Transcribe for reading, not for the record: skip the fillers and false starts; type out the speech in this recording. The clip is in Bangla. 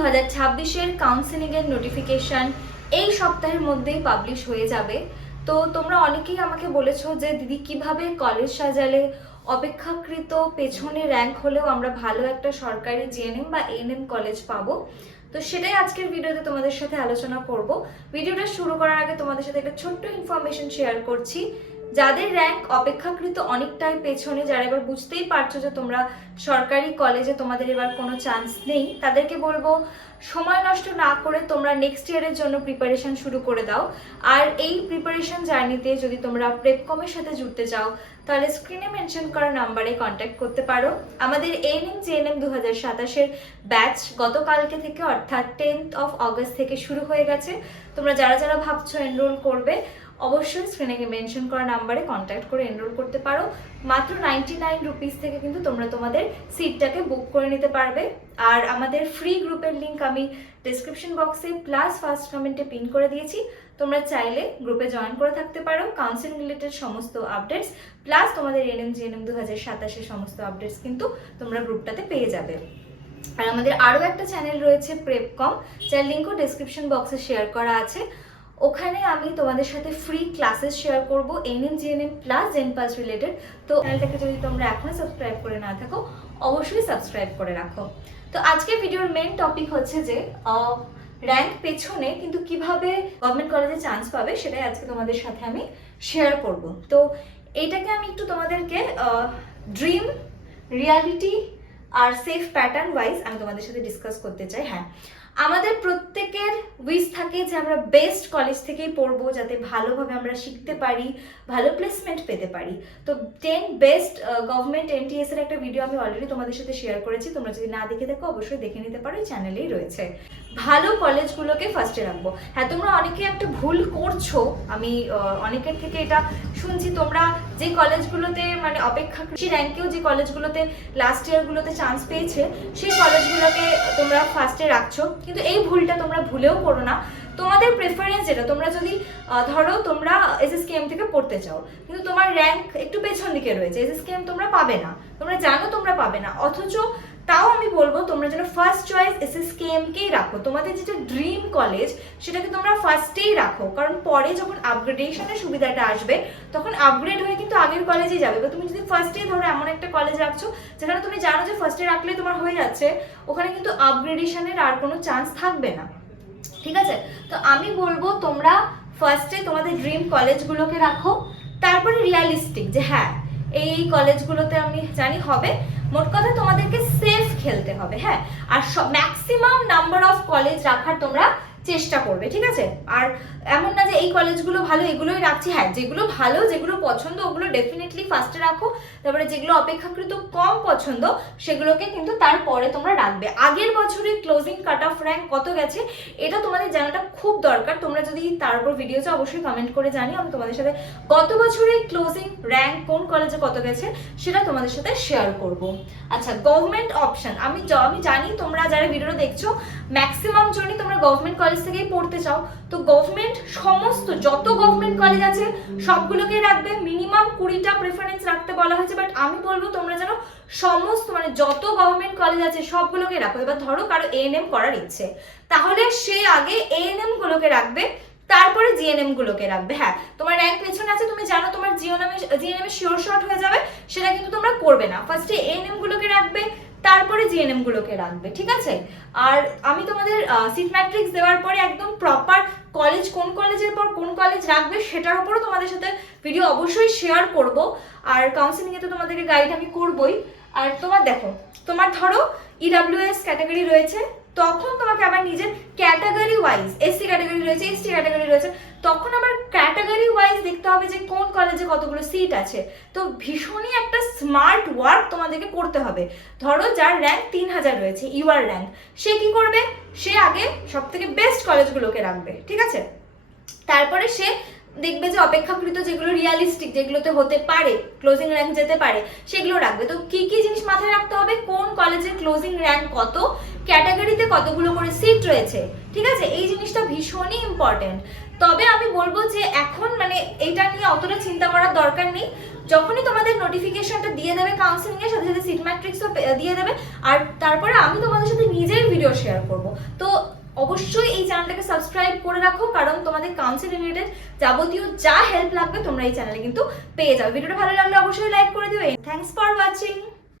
2026-এর কাউন্সেলিংয়ের নোটিফিকেশন এই সপ্তাহের মধ্যেই পাবলিশ হয়ে যাবে। তো তোমরা অনেকেই আমাকে বলেছো যে দিদি কিভাবে কলেজ সাজালে অপেক্ষাকৃত পেছনে র্যাঙ্ক হলেও আমরা ভালো একটা সরকারি জিএনএম বা এএনএম কলেজ পাবো। তো সেটাই আজকের ভিডিওতে তোমাদের সাথে আলোচনা করব। ভিডিওটা শুরু করার আগে তোমাদের সাথে একটা ছোট্ট ইনফরমেশন শেয়ার করছি। যাদের র্যাঙ্ক অপেক্ষাকৃত অনেকটাই পেছনে, যারা এবার বুঝতেই পারছো যে তোমরা সরকারি কলেজে তোমাদের এবার কোনো চান্স নেই, তাদেরকে বলবো সময় নষ্ট না করে তোমরা নেক্সট ইয়ারের জন্য প্রিপারেশন শুরু করে দাও। আর এই প্রিপারেশন জার্নিতে যদি তোমরা প্রেপকমের সাথে জুড়তে চাও তাহলে স্ক্রিনে মেনশন করা নাম্বারে কন্ট্যাক্ট করতে পারো। আমাদের এএনএম জিএনএম 2027-এর ব্যাচ গতকালকে থেকে অর্থাৎ 10th of August থেকে শুরু হয়ে গেছে। তোমরা যারা যারা ভাবছো এনরোল করবে অবশ্যই স্ক্রিনে মেনশন করা নাম্বারে কন্ট্যাক্ট করে এনরোল করতে পারো। মাত্র 99 রুপিস থেকে কিন্তু তোমরা তোমাদের সিটটাকে বুক করে নিতে পারবে। আর আমাদের ফ্রি গ্রুপের লিঙ্ক আমি ডেসক্রিপশন বক্সে প্লাস ফার্স্ট কমেন্টে পিন করে দিয়েছি। তোমরা চাইলে গ্রুপে জয়েন করে থাকতে পারো। কাউন্সেলিং রিলেটেড সমস্ত আপডেটস প্লাস তোমাদের এএনএম জিএনএম 2027-এর সমস্ত আপডেটস কিন্তু তোমরা গ্রুপটাতে পেয়ে যাবে। আর আমাদের আরও একটা চ্যানেল রয়েছে প্রেপকম, যার লিঙ্কও ডেসক্রিপশন বক্সে শেয়ার করা আছে। ওখানে আমি তোমাদের সাথে ফ্রি ক্লাসেস শেয়ার করবো এএনএম জিএনএম প্লাস জেনপাস রিলেটেড। তো চ্যানেলটাকে যদি তোমরা এখনো সাবস্ক্রাইব করে না থাকো অবশ্যই সাবস্ক্রাইব করে রাখো। তো আজকের ভিডিওর মেন টপিক হচ্ছে যে র্যাঙ্ক পেছনে কিন্তু কিভাবে গভর্নমেন্ট কলেজে চান্স পাবে সেটাই আজকে তোমাদের সাথে আমি শেয়ার করব। তো এইটাকে আমি একটু তোমাদেরকে ড্রিম, রিয়ালিটি আর সেফ প্যাটার্ন ওয়াইজ আমি তোমাদের সাথে ডিসকাস করতে চাই। হ্যাঁ, আমাদের প্রত্যেকের উইশ থাকে যে আমরা বেস্ট কলেজ থেকেই পড়বো, যাতে ভালোভাবে আমরা শিখতে পারি, ভালো প্লেসমেন্ট পেতে পারি। তো 10 বেস্ট গভর্নমেন্ট এমটিএস এর একটা ভিডিও আমি অলরেডি তোমাদের সাথে শেয়ার করেছি। তোমরা যদি না দেখে থাকো অবশ্যই দেখে নিতে পারো, এই চ্যানেলেই রয়েছে। ভালো কলেজগুলোকে ফার্স্টে রাখবো। হ্যাঁ, তোমরা অনেকে একটা ভুল করছো, আমি অনেকের থেকে এটা শুনছি। তোমরা যে কলেজগুলোতে মানে অপেক্ষাকৃত র্যাঙ্কেও যে কলেজগুলোতে লাস্ট ইয়ারগুলোতে চান্স পেয়েছে সেই কলেজগুলোকে তোমরা ফার্স্টে রাখছো, কিন্তু এই ভুলটা তোমরা ভুলেও করো না। তোমাদের প্রেফারেন্স যেটা, তোমরা যদি ধরো তোমরা এসএসকেএম থেকে পড়তে চাও কিন্তু তোমার র্যাঙ্ক একটু পেছন দিকে রয়েছে, এসএসকেএম তোমরা পাবে না, তোমরা জানো তোমরা পাবে না, অথচ তাও আমি বলবো তোমরা যেন ফার্স্ট চয়েস এসএসকেএমকেই রাখো। তোমাদের যেটা ড্রিম কলেজ সেটাকে তোমরা ফার্স্টেই রাখো, কারণ পরে যখন আপগ্রেডেশনের সুবিধাটা আসবে তখন আপগ্রেড হয়ে কিন্তু আগের কলেজেই যাবে। বা তুমি যদি ফার্স্টেই ধরো এমন একটা কলেজ রাখছো যেখানে তুমি জানো যে ফার্স্টে রাখলেই তোমার হয়ে যাচ্ছে, ওখানে কিন্তু আপগ্রেডেশনের আর কোনো চান্স থাকবে না। ঠিক আছে, তো আমি বলবো তোমরা ফার্স্টে তোমাদের ড্রিম কলেজগুলোকে রাখো, তারপরে রিয়ালিস্টিক যে হ্যাঁ এই কলেজগুলোতে আমি জানি হবে। মোট কথা তোমাদেরকে সেফ খেলতে হবে। হ্যাঁ, আর ম্যাক্সিমাম নাম্বার অফ কলেজ রাখার তোমরা চেষ্টা করবে, ঠিক আছে? আর এমন না যে এই কলেজগুলো ভালো এগুলোই রাখছি। হ্যাঁ, যেগুলো ভালো, যেগুলো পছন্দ ওগুলো ডেফিনেটলি ফার্স্টে রাখো। তারপরে যেগুলো অপেক্ষাকৃত কম পছন্দ সেগুলোকে কিন্তু তারপরে তোমরা রাখবে। আগের বছরের ক্লোজিং কাট অফ র্যাঙ্ক কত গেছে এটা তোমাদের জানাটা খুব দরকার। তোমরা যদি তার উপর ভিডিওতে অবশ্যই কমেন্ট করে জানি, আমি তোমাদের সাথে গত বছরের ক্লোজিং র্যাঙ্ক কোন কলেজে কত গেছে সেটা তোমাদের সাথে শেয়ার করব। আচ্ছা, গভর্নমেন্ট অপশন, আমি জানি তোমরা যারা ভিডিওটা দেখছো ম্যাক্সিমাম জনই তোমরা গভর্নমেন্ট কলেজ থেকেই পড়তে চাও। তো গভর্নমেন্ট সমস্ত যত গভর্নমেন্ট কলেজ আছে সবগুলোকে রাখবে। মিনিমাম 20টা প্রেফারেন্স রাখতে বলা হয়েছে, বাট আমি বলবো তোমরা যেন সমস্ত মানে যত গভর্নমেন্ট কলেজ আছে সবগুলোকে রাখো। এবার ধরো কারো এএনএম করার ইচ্ছে, তাহলে সে আগে এএনএম গুলোকে রাখবে, তারপরে জিএনএম গুলোকে রাখবে। হ্যাঁ, তোমার র্যাঙ্ক পেছনে আছে, তুমি জানো তোমার জিএনএম এ শিওর শর্ট হয়ে যাবে, সেটা কিন্তু তোমরা করবে না। ফার্স্টে এএনএম গুলোকে রাখবে, তারপরে জিএনএম গুলোকে রাখবে, ঠিক আছে? আর আমি তোমাদের সিট ম্যাট্রিক্স দেওয়ার পরে একদম প্রপার কলেজ কোন কলেজের পর কোন কলেজ রাখবে সেটার উপরও তোমাদের সাথে ভিডিও অবশ্যই শেয়ার করব। আর কাউন্সেলিং এ তো তোমাদেরকে গাইড আমি করবই। আর তোমার দেখো, তোমার ধরো ইডব্লিউএস ক্যাটাগরি রয়েছে, তখন তোমাকে আবার নিজের ক্যাটাগরি ওয়াইজ, এসসি ক্যাটাগরি রয়েছে, এসটি ক্যাটাগরি রয়েছে, তখন আবার ক্যাটাগরি ওয়াইজ দেখতে হবে যে কোন কলেজে কতগুলো সিট আছে। তো ভীষণই একটা স্মার্ট ওয়ার্ক তোমাদেরকে করতে হবে। ধরো যার র্যাঙ্ক 3000 রয়েছে, ইউআর র্যাঙ্ক, সে কি করবে? সে আগে সব থেকে বেস্ট কলেজগুলোকে রাখবে, ঠিক আছে? তারপরে সে দেখবে যে অপেক্ষাকৃত যেগুলো রিয়ালিস্টিক, যেগুলোতে হতে পারে ক্লোজিং র্যাঙ্ক যেতে পারে সেগুলো রাখবে। তো কি কি জিনিস মাথায় রাখতে হবে? কোন কলেজের ক্লোজিং র্যাঙ্ক কত, ক্যাটাগরিতে কতগুলো করে সিট রয়েছে, ঠিক আছে? এই জিনিসটা ভীষণই ইম্পর্টেন্ট। তবে আমি বলবো যে এখন মানে এইটা নিয়ে অতটা চিন্তা করার দরকার নেই। যখনই তোমাদের নোটিফিকেশনটা দিয়ে দেবে কাউন্সিলিং এর সাথে সাথে সিট ম্যাট্রিক্সও দিয়ে দেবে, আর তারপরে আমি তোমাদের সাথে নিজেই ভিডিও শেয়ার করব। তো অবশ্যই এই চ্যানেলটাকে সাবস্ক্রাইব করে রাখো, কারণ তোমাদের কাউন্সিলিং রিলেটেড যাবতীয় যা হেল্প লাগবে তোমরা এই চ্যানেলে কিন্তু পেয়ে যাবে। ভিডিওটা ভালো লাগলে অবশ্যই লাইক করে দিও। Thanks for watching.